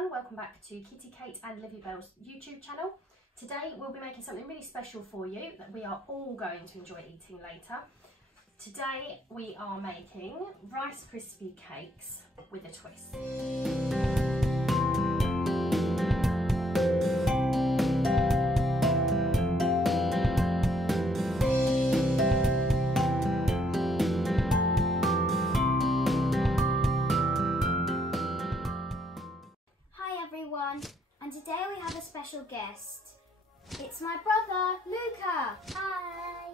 everyone, welcome back to Kitty Kate and Livvy-Bel's YouTube channel. Today we'll be making something really special for you that we are all going to enjoy eating later. Today we are making Rice Krispie cakes with a twist. And today we have a special guest. It's my brother, Luca. Hi.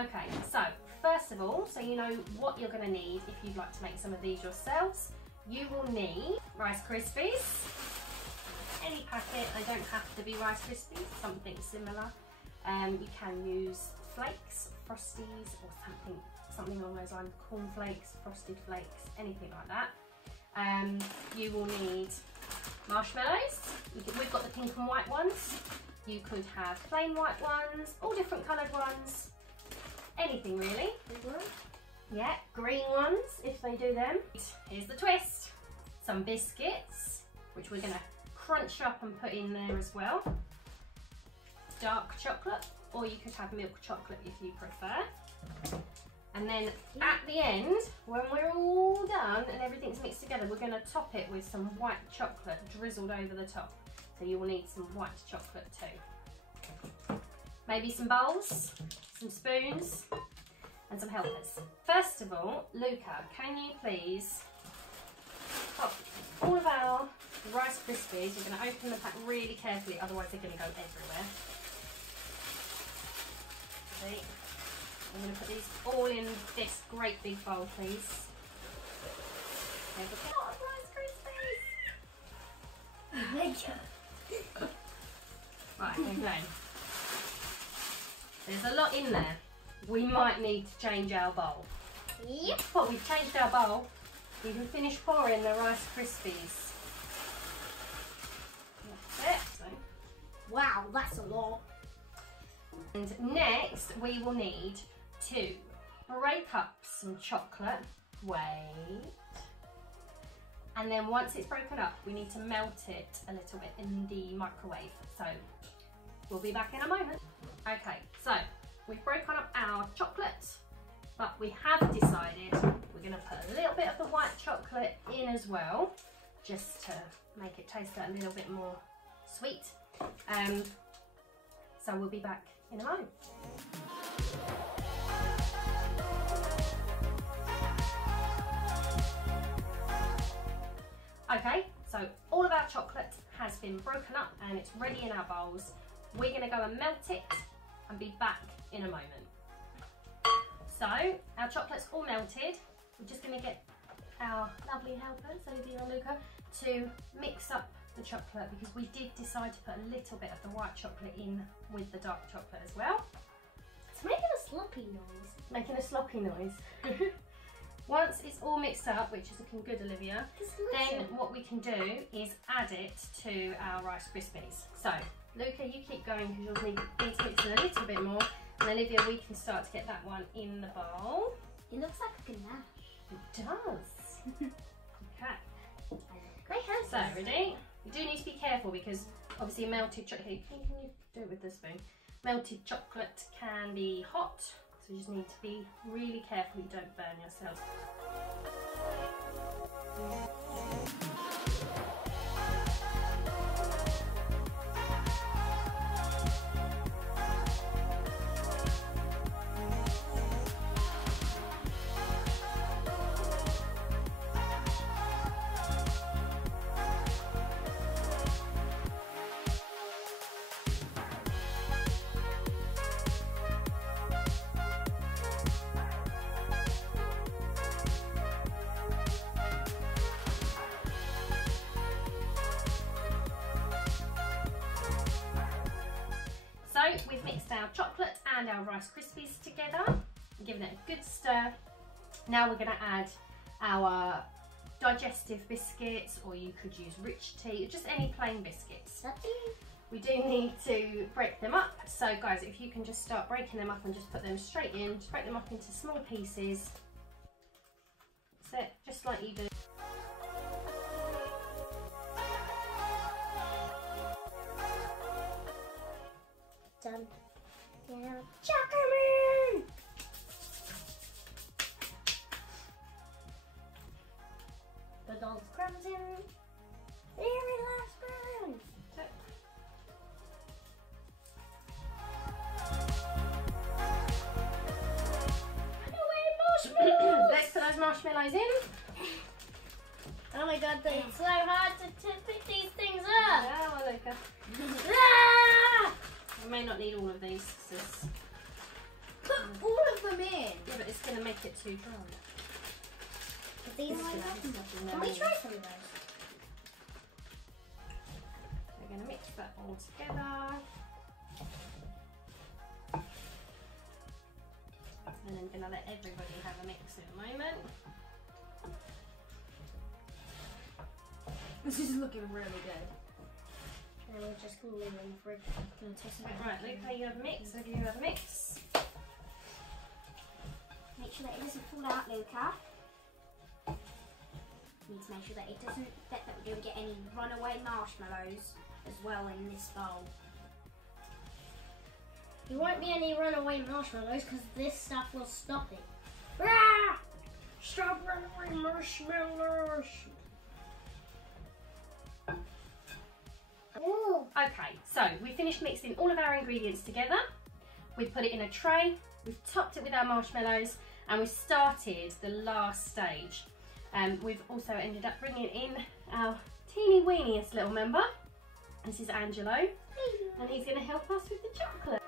Okay, so first of all, so you know what you're going to need if you'd like to make some of these yourselves. You will need Rice Krispies. Any packet, they don't have to be Rice Krispies, something similar. You can use flakes, Frosties, or something along those lines, cornflakes, frosted flakes, anything like that. You will need marshmallows. We've got the pink and white ones. You could have plain white ones, all different coloured ones, anything really. Yeah, green ones if they do them. Here's the twist. Some biscuits, which we're going to crunch up and put in there as well. Dark chocolate, or you could have milk chocolate if you prefer. And then at the end, when we're all done and everything's mixed together, we're going to top it with some white chocolate drizzled over the top. So you will need some white chocolate too. Maybe some bowls, some spoons, and some helpers. First of all, Luca, can you please pop all of our Rice Krispies? We're going to open the pack really carefully, otherwise they're going to go everywhere. See? I'm going to put these all in this great big bowl, please. There we go. Rice Krispies! Right, okay. There's a lot in there. We might need to change our bowl. Yep. But we've changed our bowl. We can finish pouring the Rice Krispies. That's it. So. Wow, that's a lot. And next, we will need to break up some chocolate, and then once it's broken up we need to melt it a little bit in the microwave, so we'll be back in a moment. Okay, so we've broken up our chocolate, but we have decided we're going to put a little bit of the white chocolate in as well, just to make it taste a little bit more sweet. So we'll be back in a moment. Okay, so all of our chocolate has been broken up and it's ready in our bowls. We're going to go and melt it and be back in a moment. So our chocolate's all melted. We're just going to get our lovely helpers, Livvy and Luca, to mix up the chocolate, because we did decide to put a little bit of the white chocolate in with the dark chocolate as well. It's making a sloppy noise. Making a sloppy noise. Once it's all mixed up, which is looking good, Olivia, then what we can do is add it to our Rice Krispies. So, Luca, you keep going because you'll need to mix in a little bit more, and Olivia, we can start to get that one in the bowl. It looks like a ganache. It does. Okay. Great hands. So, ready? You do need to be careful because obviously melted chocolate, can you do it with the spoon? Melted chocolate can be hot. So you just need to be really careful you don't burn yourself. So we've mixed our chocolate and our Rice Krispies together, given it a good stir. Now we're going to add our Digestive biscuits, or you could use rich tea, just any plain biscuits. We do need to break them up, so guys, if you can just start breaking them up and just put them straight in, just break them up into small pieces. That's it, just like you do. breadcrumbs in. Very last round. Let's put those marshmallows in. Oh my god, it's so hard to pick these things up. Yeah, well, Luca. Ah! We may not need all of these. Sis. Put all of them in. Yeah, but it's going to make it too dry. These Can we try some of those? We're going to mix that all together. And I'm going to let everybody have a mix in a moment. This is looking really good. And we're just going to leave them in the fridge. Right, Luca, you have a mix. So you have a mix. Make sure that it doesn't fall out, Luca. Need to make sure that it doesn't, that we don't get any runaway marshmallows as well in this bowl. There won't be any runaway marshmallows because this stuff will stop it. Ah! Stop runaway marshmallows! Ooh. Okay, so we finished mixing all of our ingredients together. We've put it in a tray, we've topped it with our marshmallows, and we've started the last stage. We've also ended up bringing in our teeny weeniest little member. This is Angelo, and he's going to help us with the chocolate.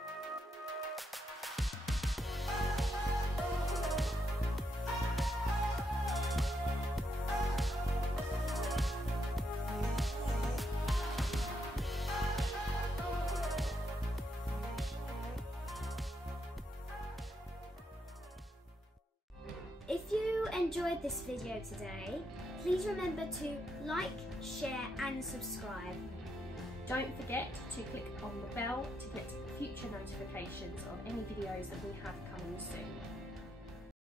If you enjoyed this video today, please remember to like, share and subscribe. Don't forget to click on the bell to get future notifications of any videos that we have coming soon.